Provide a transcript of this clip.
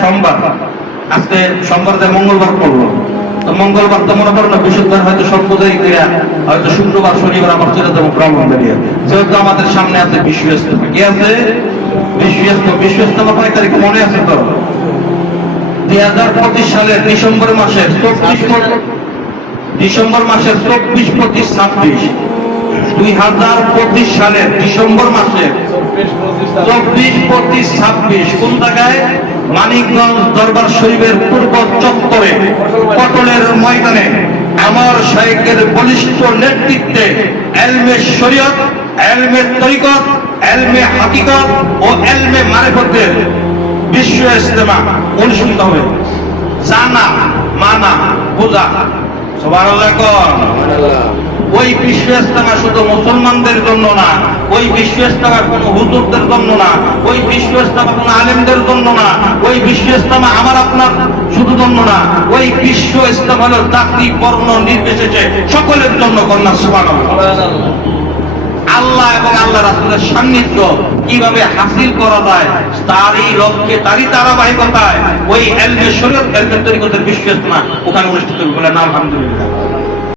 সোমবার, আজকে সোমবার থেকে মঙ্গলবার পড়লো, তো মঙ্গলবার তো মনে করো না বৃহস্পতিবার হয়তো সর্বদাই দিয়া হয়তো শুক্রবার শনিবার আমার চলে যাবো ব্রাহ্মণ বেরিয়ে, যেহেতু আমাদের সামনে আছে বিশ্ব ইজতেমা। কি আছে? বিশ্ব ইজতেমা কয় তারিখে মনে আছে তো? 2025 সালের ডিসেম্বর মাসের 24, 25, 26 2025 সালের ডিসেম্বর মাসের 24, 25, 26 কোন জায়গায়? মানিকগঞ্জ দরবার শরীফের পূর্ব চত্বরে পটলের ময়দানে আমার শাইখের বলিষ্ঠ নেতৃত্বে এলমে শরীয়ত, এলমে তরিকত, এলমে হাকিকত ও এলমে মারিফতের বিশ্ব ইজতেমা অনুষ্ঠিত হবে। জানা, মানা, বোঝা, সুবহানাল্লাহ কোন। ওই বিশ্ব ইজতেমা শুধু মুসলমানদের জন্য না, ওই বিশ্ব ইজতেমা কোনো হুজুরদের জন্য না, ওই বিশ্ব ইজতেমা কোনো আলেমদের জন্য না, ওই বিশ্ব ইজতেমা আমার আপনার শুধু জন্য না, ওই বিশ্ব ইজতেমা হলো জাতি বর্ণ নির্বিশেষে সকলের জন্য। কন্যা সুবহানাল্লাহ। আল্লাহ এবং আল্লাহ রাসূলের সান্নিধ্য কিভাবে হাসিল করা যায় তারই লক্ষ্যে, তারই ধারাবাহিকতায় ওই এলমে শরীয়ত, এলমে তরিকতের বিশ্ব ইজতেমা ওখানে অনুষ্ঠিত হবে। বলেন আলহামদুলিল্লাহ।